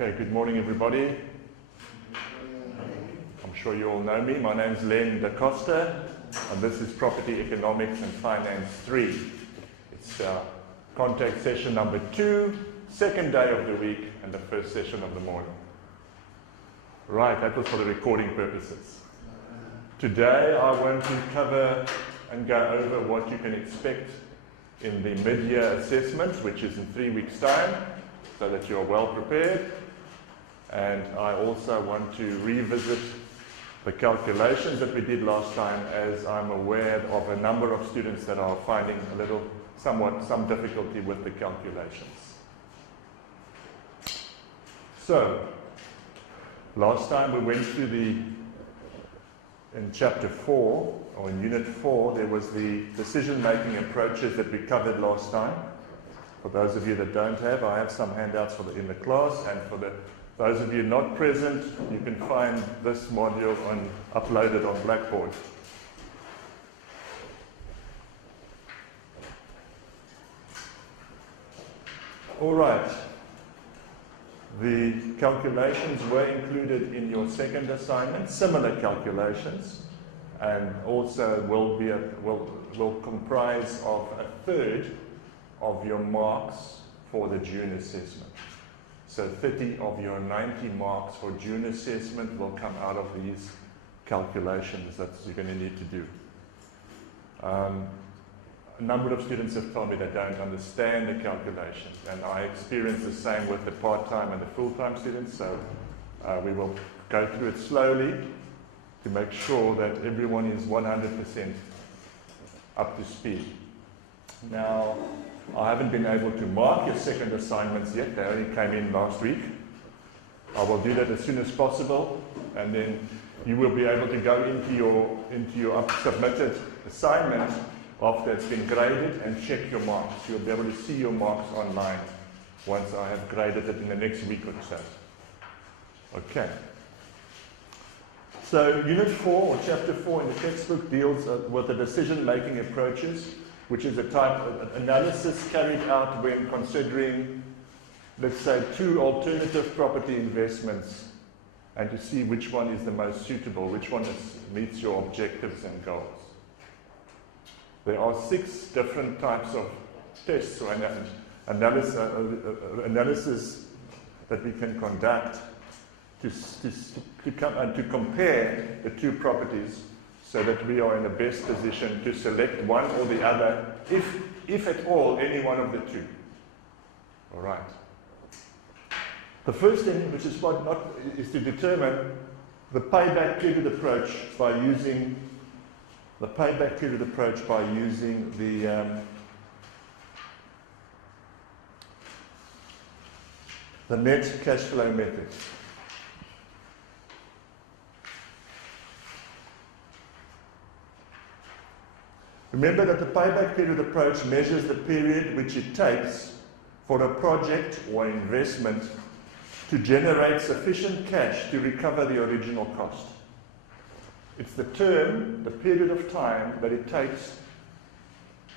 Okay, good morning everybody. I'm sure you all know me. My name's Len Da Costa, and this is Property Economics and Finance 3. It's contact session number 2, second day of the week, and the first session of the morning. Right, that was for the recording purposes. Today I want to cover and go over what you can expect in the mid-year assessment, which is in 3 weeks' time, so that you're well prepared. And I also want to revisit the calculations that we did last time, as I'm aware of a number of students that are finding some difficulty with the calculations. So, last time we went through in chapter 4, or in unit 4, there was the decision-making approaches that we covered last time. For those of you that don't have, I have some handouts in the class, and for those of you not present, you can find this module uploaded on Blackboard. All right. The calculations were included in your second assignment, similar calculations, and also will comprise of a third of your marks for the June assessment. So 30 of your 90 marks for June assessment will come out of these calculations that you're going to need to do. A number of students have told me they don't understand the calculations, and I experience the same with the part-time and the full-time students, so we will go through it slowly to make sure that everyone is 100% up to speed. Now, I haven't been able to mark your second assignments yet. They only came in last week. I will do that as soon as possible, and then you will be able to go into your submitted assignment after it's been graded and check your marks. You'll be able to see your marks online once I have graded it in the next week or so. Okay. So Unit 4, or Chapter 4 in the textbook, deals with the decision-making approaches, which is a type of analysis carried out when considering, let's say, 2 alternative property investments, and to see which one is the most suitable, which one meets your objectives and goals. There are 6 different types of tests or analysis that we can conduct to compare the 2 properties, so that we are in the best position to select one or the other, if at all, any one of the 2. All right. The first thing, which is is to determine the payback period approach by using the net cash flow method. Remember that the payback period approach measures the period which it takes for a project or investment to generate sufficient cash to recover the original cost. It's the period of time that it takes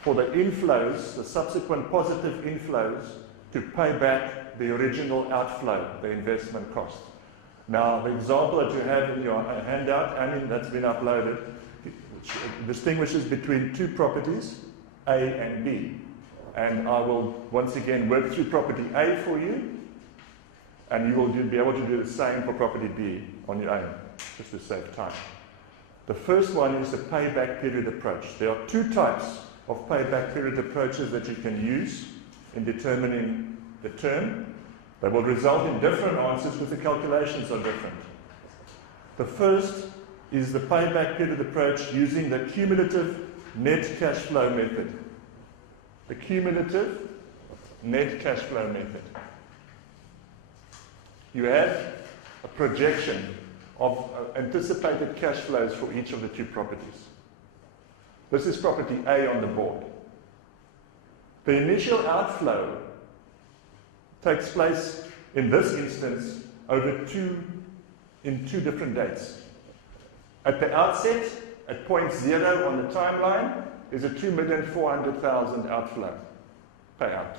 for the inflows, the subsequent positive inflows, to pay back the original outflow, the investment cost. Now, the example that you have in your handout, and that's been uploaded, distinguishes between 2 properties, A and B. And I will once again work through property A for you, and you will be able to do the same for property B on your own, just to save time. The first one is the payback period approach. There are 2 types of payback period approaches that you can use in determining the term. They will result in different answers because the calculations are different. The first is the payback period approach using the cumulative net cash flow method. The cumulative net cash flow method. You have a projection of anticipated cash flows for each of the 2 properties. This is property A on the board. The initial outflow takes place, in this instance, in 2 different dates. At the outset, at point 0 on the timeline, is a $2,400,000 outflow payout.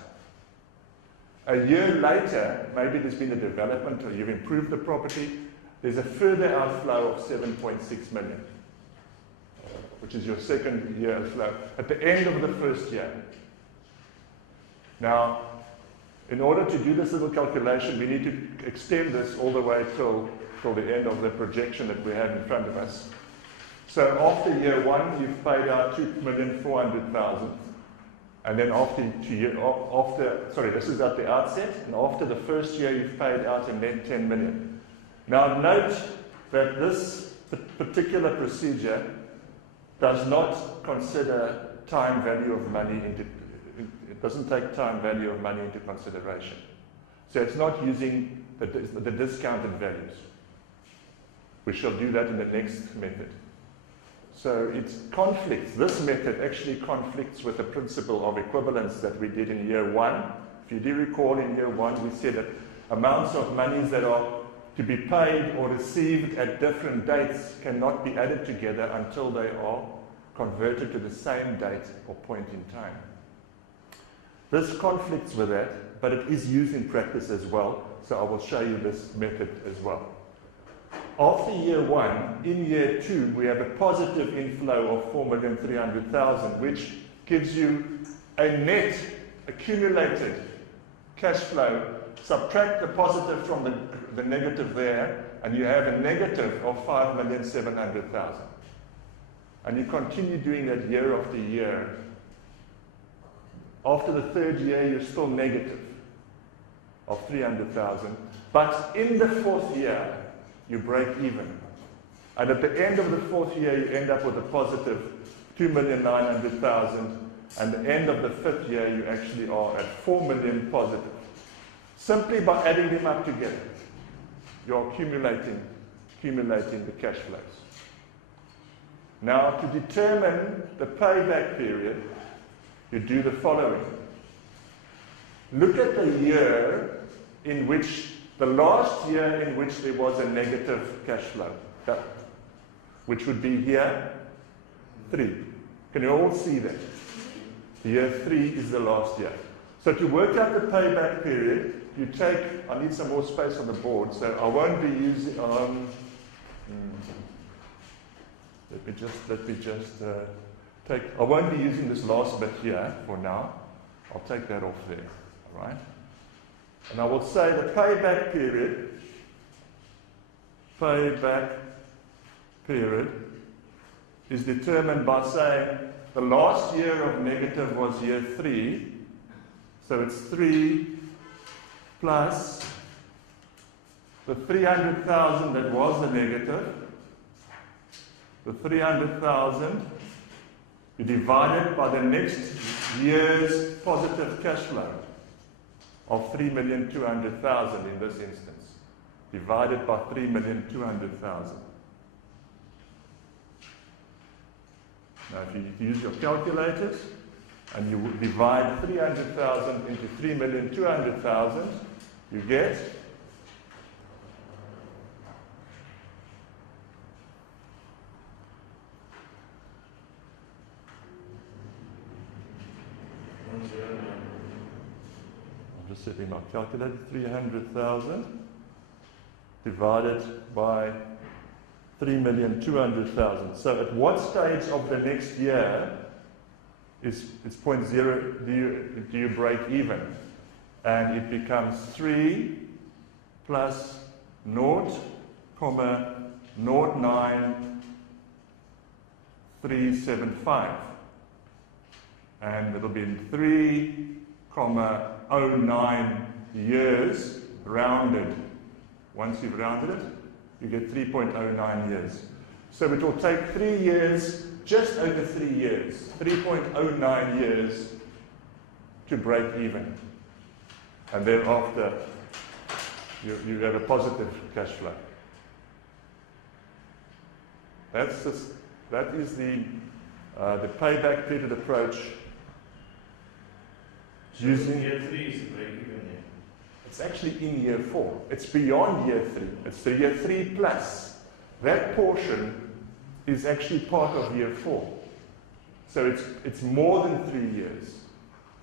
A year later, maybe there's been a development or you've improved the property, there's a further outflow of 7.6 million, which is your second year outflow at the end of the first year. Now, in order to do this little calculation, we need to extend this all the way till the end of the projection that we have in front of us. So after year one, you've paid out 2,400,000. And then this is at the outset, and after the first year, you've paid out a net 10 million. Now note that this particular procedure does not consider time value of money it doesn't take time value of money into consideration. So it's not using the discounted values. We shall do that in the next method. So it conflicts. This method actually conflicts with the principle of equivalence that we did in year one. If you do recall, in year one, we said that amounts of monies that are to be paid or received at different dates cannot be added together until they are converted to the same date or point in time. This conflicts with that, but it is used in practice as well, so I will show you this method as well. After year one, in year two, we have a positive inflow of 4,300,000, which gives you a net accumulated cash flow. Subtract the positive from the negative there, and you have a negative of 5,700,000. And you continue doing that year after year. After the third year, you're still negative of 300,000. But in the fourth year, you break even. And at the end of the fourth year, you end up with a positive 2,900,000. And at the end of the fifth year, you actually are at 4 million positive. Simply by adding them up together, you're accumulating the cash flows. Now, to determine the payback period, you do the following. Look at the year in which, the last year in which there was a negative cash flow, which would be here, 3. Can you all see that? Year 3 is the last year. So to work out the payback period, you take, I need some more space on the board, so I won't be using, let me just take, I won't be using this last bit here for now. I'll take that off there, all right? And I will say the payback period is determined by saying the last year of negative was year 3, so it's 3 plus the 300,000 that was the negative, the 300,000, you divide it by the next year's positive cash flow of 3,200,000 in this instance, divided by 3,200,000. Now if you use your calculators and you divide 300,000 into 3,200,000, you get I'm just setting my calculator, 300,000 divided by 3,200,000. So at what stage of the next year is 0.0, do you break even? And it becomes 3 plus 0.09375. And it'll be in 3,09 years rounded. Once you've rounded it, you get 3.09 years. So it will take 3 years, just over 3 years, 3.09 years to break even. And thereafter, you have a positive cash flow. That is the payback period approach. So using year 3 is the break even year. It's actually in year 4. It's beyond year 3. It's the year 3 plus. That portion is actually part of year 4. So it's more than 3 years.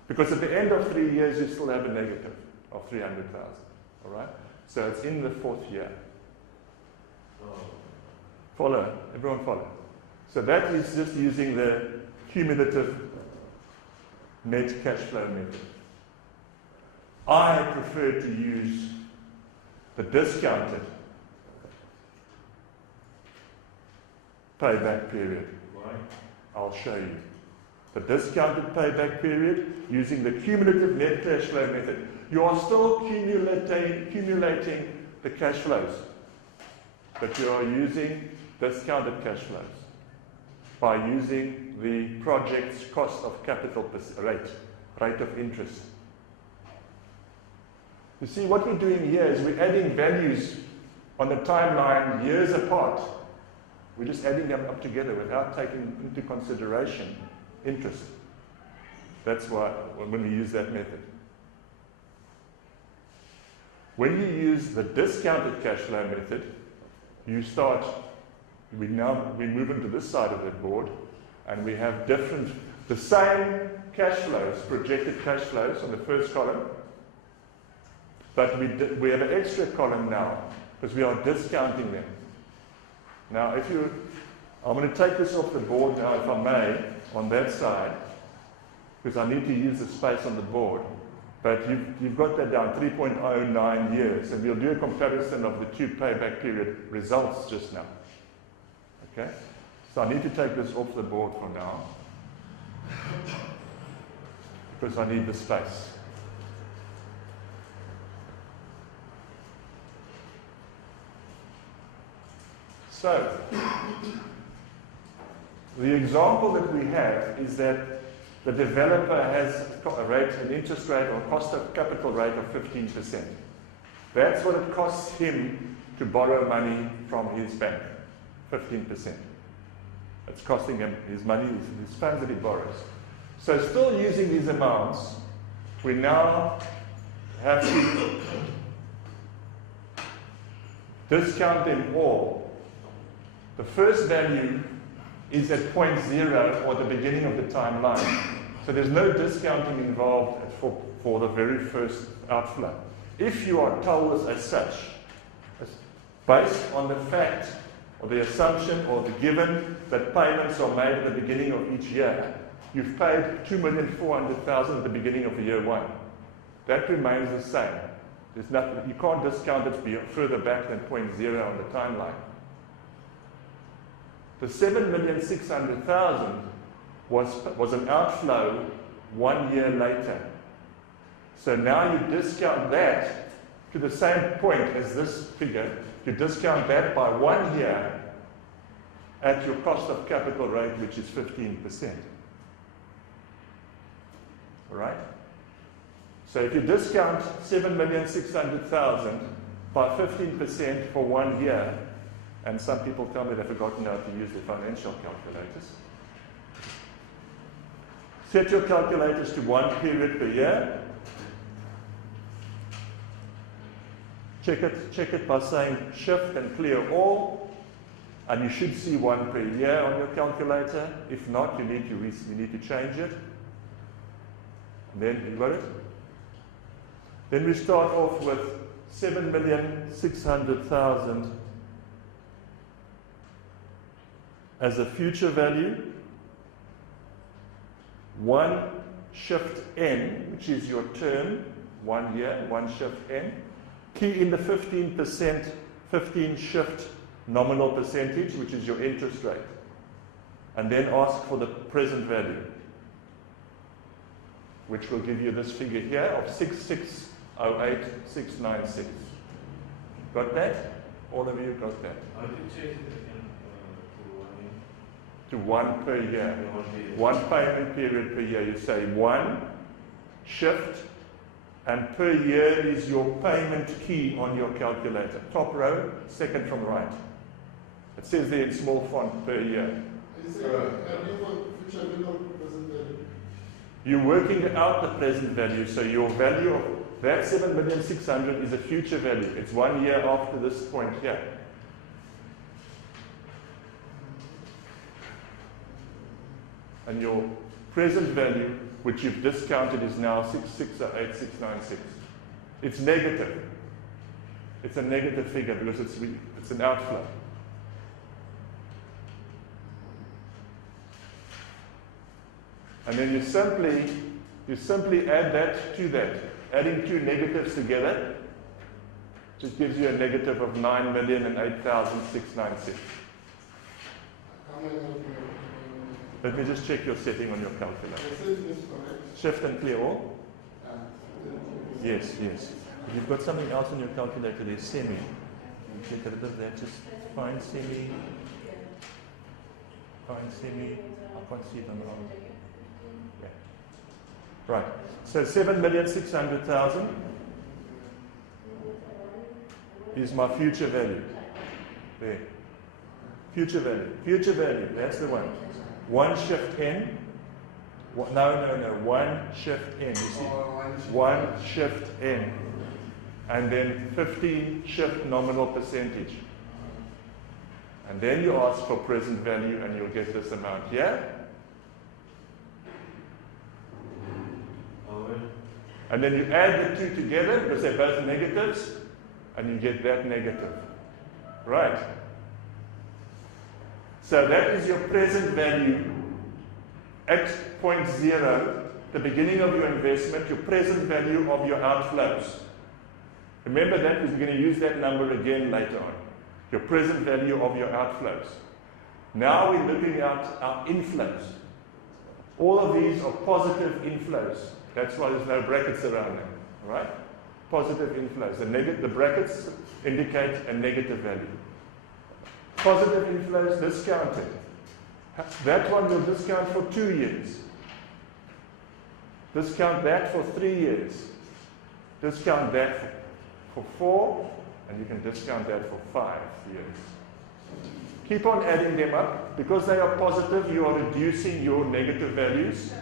Because at the end of 3 years, you still have a negative. of 300,000. All right? So it's in the 4th year. Follow? Everyone follow? So that is just using the cumulative net cash flow method. I prefer to use the discounted payback period. Why? I'll show you. The discounted payback period using the cumulative net cash flow method. You are still accumulating the cash flows, but you are using discounted cash flows by using the project's cost of capital rate of interest. You see, what we're doing here is we're adding values on the timeline years apart. We're just adding them up together without taking into consideration interest. That's why when we use that method. When you use the discounted cash flow method, we move into this side of the board, and we have the same cash flows, projected cash flows on the first column, but we have an extra column now because we are discounting them. Now, I'm going to take this off the board now, if I may, on that side, because I need to use the space on the board. But you've got that down, 3.09 years, and we'll do a comparison of the two payback period results just now. Okay? So I need to take this off the board for now, because I need the space. So, the example that we have is that the developer has an interest rate or cost of capital rate of 15%. That's what it costs him to borrow money from his bank, 15%. It's costing him his money, his funds that he borrows. So still using these amounts, we now have to discount them all. The first value is at 0.0 or the beginning of the timeline. So there's no discounting involved for the very first outflow. If you are told as such, based on the fact or the assumption or the given that payments are made at the beginning of each year, you've paid 2,400,000 at the beginning of the year 1. That remains the same. There's nothing, you can't discount it further back than 0.0 on the timeline. The 7,600,000 was an outflow 1 year later. So now you discount that to the same point as this figure. You discount that by 1 year at your cost of capital rate, which is 15%. All right? So if you discount 7,600,000 by 15% for 1 year, and some people tell me they've forgotten how to use their financial calculators. Set your calculators to 1 period per year. Check it by saying shift and clear all, and you should see 1 per year on your calculator. If not, you need to change it. And then you got it. Then we start off with 7,600,000 as a future value. 1 shift n, which is your term, 1 year, 1 shift n. Key in the 15%, 15 shift nominal percentage, which is your interest rate. And then ask for the present value, which will give you this figure here of 6,608,696. Got that? All of you got that? How do you change it again to 1 per year. 1 payment period per year. You say 1 shift, and per year is your payment key on your calculator. Top row, second from right. It says there in small font, per year. You're working out the present value, so your value of that 7,600,000 is a future value. It's 1 year after this point here. And your present value, which you've discounted, is now 6,608,696. It's negative. It's a negative figure because it's an outflow. And then you simply add that to that. Adding two negatives together just gives you a negative of 9,008,696. Let me just check your setting on your calculator. Shift and clear all? Yes, yes. If you've got something else on your calculator, there's semi. Get rid of that, just find semi. Find semi. I can't see it on the arm. Yeah. Right. So 7,600,000 is my future value. There. Future value. Future value. That's the one. One shift in. No. One shift in. You see? One shift in. And then 15 shift nominal percentage. And then you ask for present value and you'll get this amount here. And then you add the two together because they're both negatives and you get that negative. Right. So that is your present value at point 0, the beginning of your investment, your present value of your outflows. Remember that because we're going to use that number again later on. Your present value of your outflows. Now we're looking at our inflows. All of these are positive inflows. That's why there's no brackets around them. All right? Positive inflows. The brackets indicate a negative value. Positive inflows discounted. That one will discount for 2 years. Discount that for 3 years. Discount that for 4, and you can discount that for 5 years. Keep on adding them up. Because they are positive, you are reducing your negative values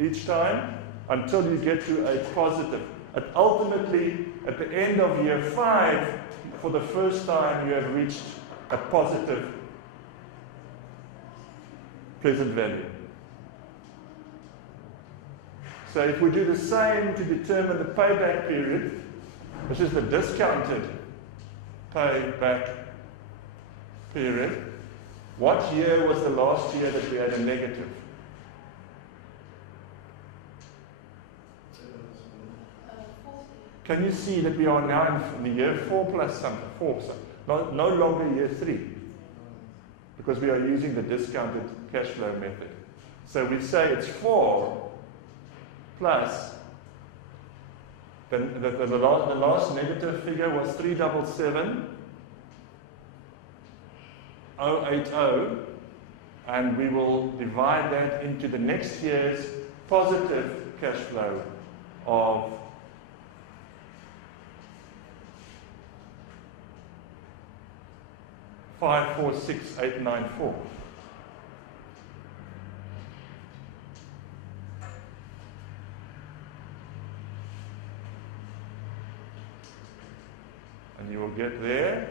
each time until you get to a positive. And ultimately, at the end of year 5, for the first time, you have reached a positive present value. So if we do the same to determine the payback period, which is the discounted payback period, what year was the last year that we had a negative? Can you see that we are now in the year 4 plus something, 4 something, no longer year 3, because we are using the discounted cash flow method. So we say it's 4 plus, the last negative figure was 377,080, and we will divide that into the next year's positive cash flow of 546,894. And you will get there.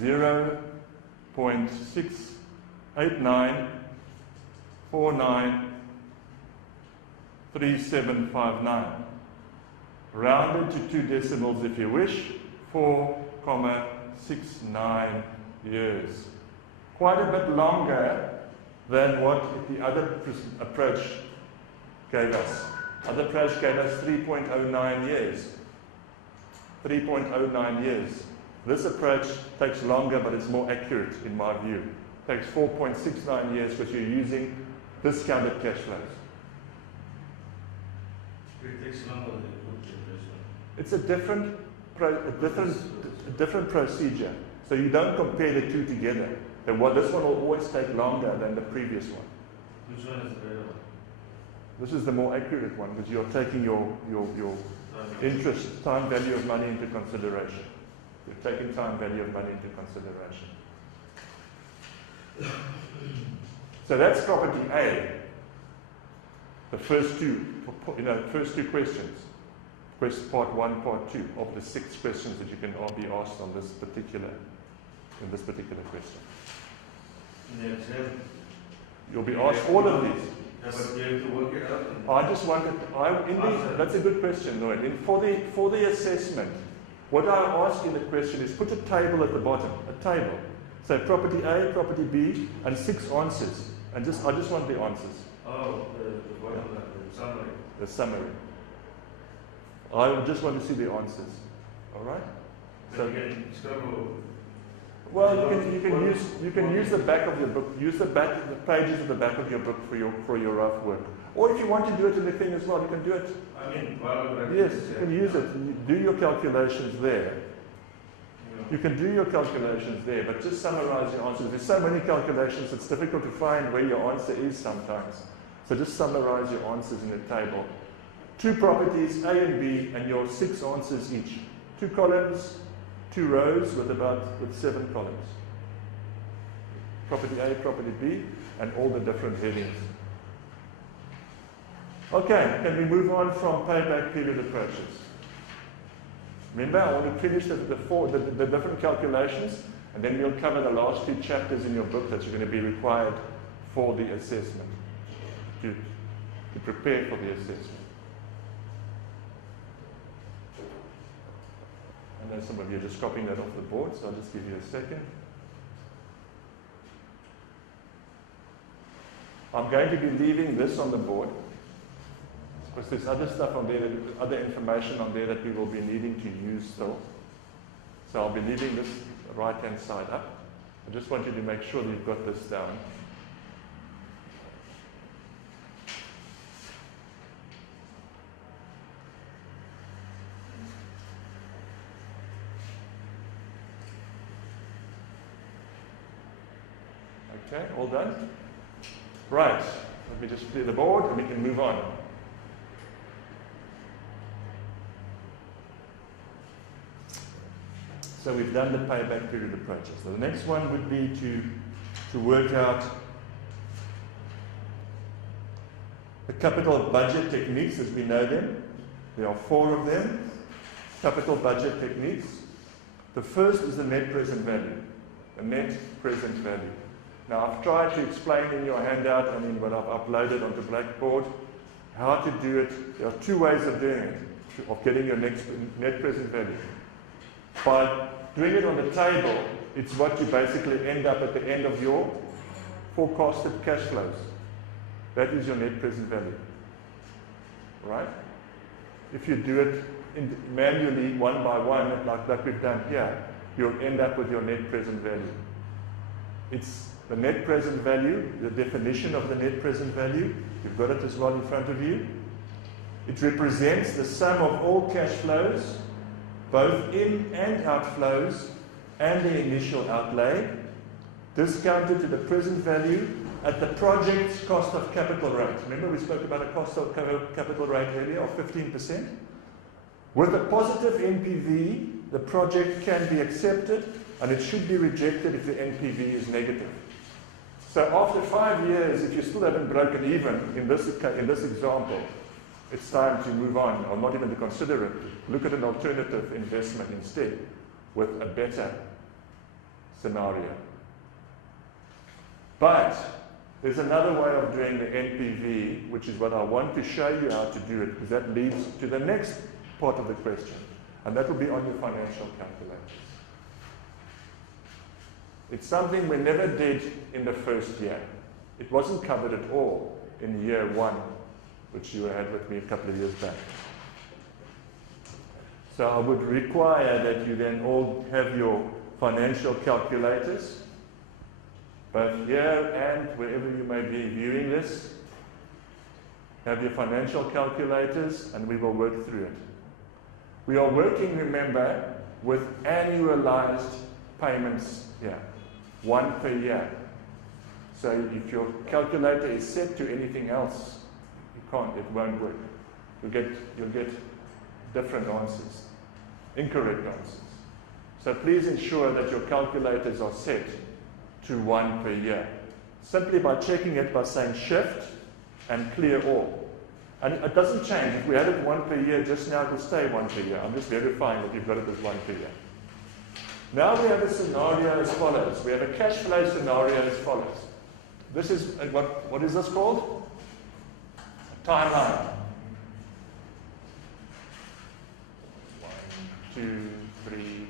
$0.689493759. Rounded to 2 decimals if you wish, 4,69 years. Quite a bit longer than what the other approach gave us. Other approach gave us 3.09 years. 3.09 years. This approach takes longer, but it's more accurate in my view. It takes 4.69 years because you're using discounted cash flows. It takes longer than it's a different procedure. So you don't compare the two together. This one will always take longer than the previous one. Which one is the better one? This is the more accurate one because you're taking your interest, time value of money into consideration. You're taking time value of money into consideration. So that's property A. The first two questions. part 1, part 2 of the 6 questions that you can all be asked on this particular question. In the exam, You'll be asked all of these. yeah, but you have to work it out. And I just wanted, that's a good question, Lloyd. For the assessment, what I ask in the question is put a table at the bottom, a table. So property A, property B, and 6 answers. And I just want the answers, oh, the bottom, the summary. the summary. I just want to see the answers. All right? So you can scribble. Well, you can use the back of your book. Use the pages of the back of your book for your rough work. Or if you want to do it in the thing as well, you can do it. I mean, while we're Yes, you can use it. You do your calculations there. You can do your calculations there, but just summarize your answers. There's so many calculations, it's difficult to find where your answer is sometimes. So just summarize your answers in the table. 2 properties, A and B, and your 6 answers each. 2 columns, 2 rows with 7 columns. Property A, property B, and all the different headings. Okay, can we move on from payback period approaches? Remember, I want to finish the different calculations, and then we'll cover the last 2 chapters in your book that you're going to be required for the assessment, to prepare for the assessment. I know some of you are just copying that off the board, so I'll just give you a second. I'm going to be leaving this on the board, because there's other stuff on there, other information on there that we will be needing to use still. So I'll be leaving this right-hand side up. I just want you to make sure that you've got this down. Okay, all done? Right, let me just clear the board and we can move on. So we've done the payback period approaches. So the next one would be to work out the capital budget techniques as we know them. There are 4 of them, capital budget techniques. The first is the net present value, the net present value. Now I've tried to explain in your handout, what I've uploaded onto Blackboard, how to do it. There are 2 ways of doing it, of getting your net present value. By doing it on the table, it's what you basically end up at the end of your forecasted cash flows. That is your net present value. Right? If you do it manually, one by one, like we've done here, you'll end up with your net present value. It's the net present value, the definition of the net present value. You've got it as well in front of you. It represents the sum of all cash flows, both in and outflows, and the initial outlay, discounted to the present value at the project's cost of capital rate. Remember we spoke about a cost of capital rate earlier of 15%? With a positive NPV, the project can be accepted and it should be rejected if the NPV is negative. So after 5 years, if you still haven't broken even in this example, it's time to move on, or not even to consider it. Look at an alternative investment instead with a better scenario. But there's another way of doing the NPV, which is what I want to show you how to do it, because that leads to the next part of the question, and that will be on your financial calculators. It's something we never did in the first year. It wasn't covered at all in year 1, which you had with me a couple of years back. So I would require that you then all have your financial calculators, both here and wherever you may be viewing this. Have your financial calculators and we will work through it. We are working, remember, with annualized payments here, 1 per year. So if your calculator is set to anything else, it won't work. You'll get different answers, incorrect answers. So please ensure that your calculators are set to 1 per year. Simply by checking it by saying shift and clear all. And it doesn't change. If we had it 1 per year, just now it will stay 1 per year. I'm just verifying that you've got it as 1 per year. Now we have a scenario as follows. We have a cash flow scenario as follows. This is, what is this called? A timeline. 1, 2, 3,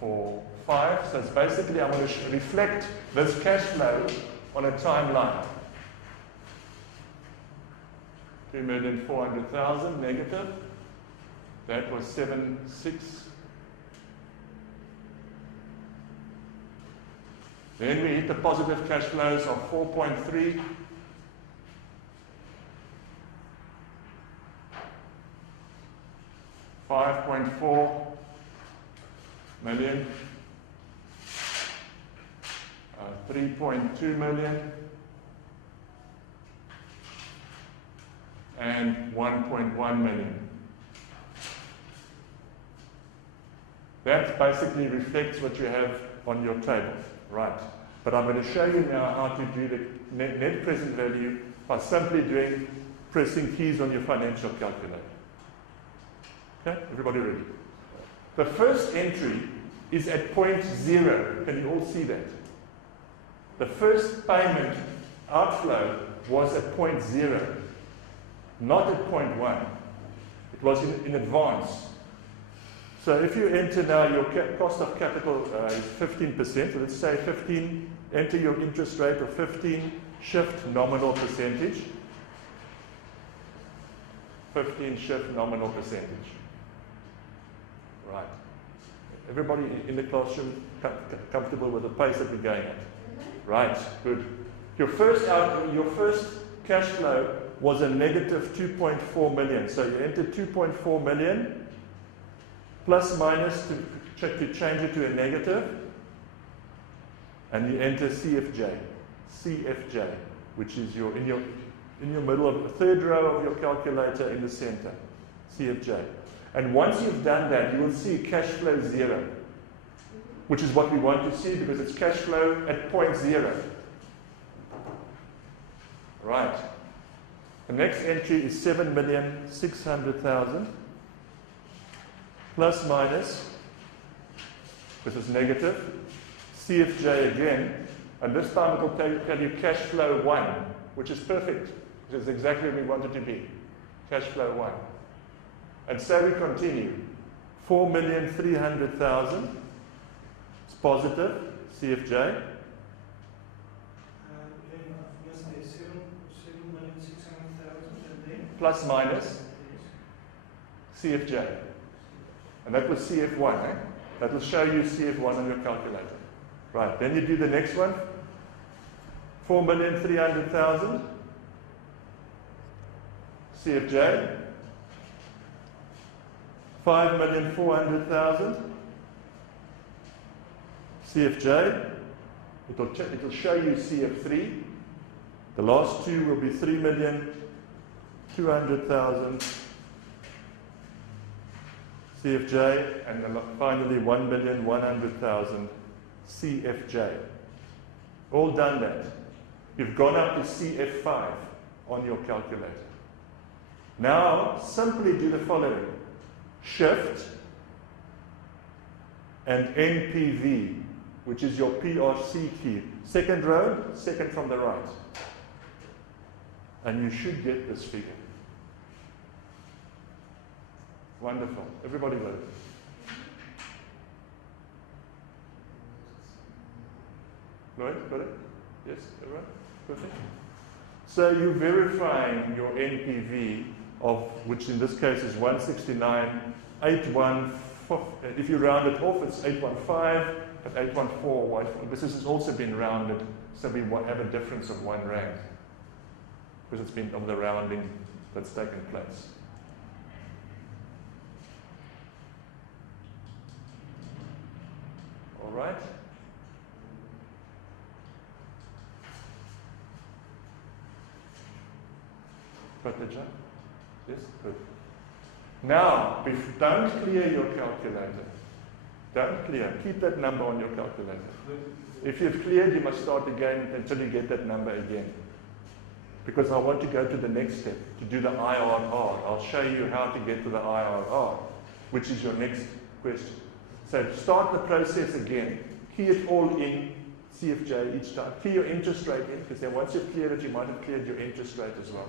4, 5. So it's basically, I'm going to reflect this cash flow on a timeline. 2,400,000 negative. That was 7.6. Then we hit the positive cash flows of 4.3. 5.4 million. 3.2 million. And 1.1 million. That basically reflects what you have on your table. Right. But I'm going to show you now how to do the net present value by simply pressing keys on your financial calculator. Okay? Everybody ready? The first entry is at point 0. Can you all see that? The first payment outflow was at point 0, not at point 1. It was in advance. So if you enter now, your cost of capital is 15%. So let's say 15, enter your interest rate of 15, shift nominal percentage. 15, shift nominal percentage. Right. Everybody in the classroom comfortable with the pace that we're going at? Right, good. Your first cash flow was a negative 2.4 million. So you entered 2.4 million. Plus minus to change it to a negative, and you enter CFJ, which is in your middle of the third row of your calculator in the center, CFJ. And once you've done that, you will see cash flow 0, which is what we want to see because it's cash flow at point 0. Right. The next entry is 7,600,000. Plus minus, this is negative, CFJ again, and this time it will tell you cash flow 1, which is perfect, which is exactly where we want it to be, cash flow 1. And so we continue, 4,300,000, it's positive, CFJ. Plus minus, CFJ. And that was CF1, eh? That will show you CF1 on your calculator. Right, then you do the next one. 4,300,000. CFJ. 5,400,000. CFJ. It will show you CF3. The last two will be 3,200,000. CFJ, and then finally 1,100,000 CFJ. All done that. You've gone up to CF5 on your calculator. Now, simply do the following. Shift and NPV, which is your PRC key. Second row, second from the right. And you should get this figure. Wonderful. Everybody got it? Lloyd, got it? Yes, everyone? Perfect. So you're verifying your NPV of, which in this case is 169,815. If you round it off, it's 815, but 814. This has also been rounded, so we have a difference of R1 because it's been of the rounding that's taken place. All right. Got the job? Yes? Good. Now, don't clear your calculator. Don't clear. Keep that number on your calculator. If you've cleared, you must start again until you get that number again. because I want to go to the next step, to do the IRR. I'll show you how to get to the IRR, which is your next question. So start the process again, key it all in CFJ each time. Key your interest rate in, because then once you've cleared it, you might have cleared your interest rate as well.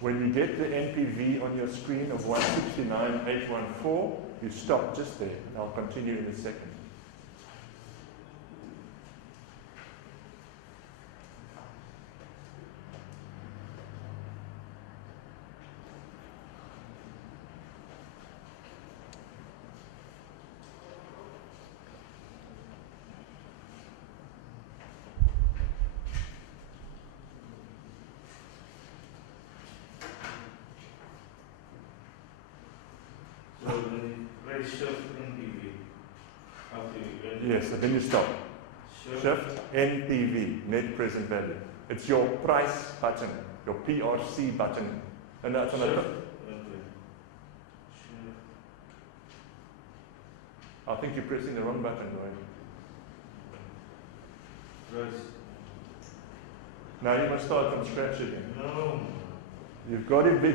When you get the NPV on your screen of 169,814, you stop just there. And I'll continue in a second. So the price shift NPV after you get Yes, and then you stop. Shift NPV, net present value. It's your price button, your PRC button. And that's on the top. I think you're pressing the wrong button, right? Price. Now you must start from scratch again. No. You've got to be,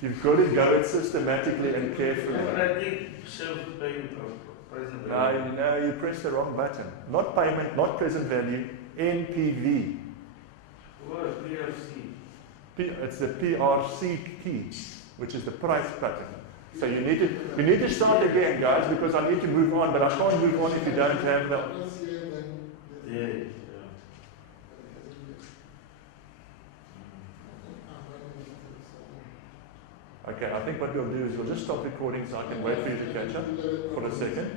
you've got to go it systematically and carefully. But I think shift payment present value. No, you press the wrong button. Not payment, not present value, NPV. What? PFC. It's the PRC key, which is the price button. So you need to start again, guys, because I need to move on, but I can't move on if you don't have the. Yeah. Okay, I think what we'll do is we'll just stop recording so I can wait for you to catch up for a second.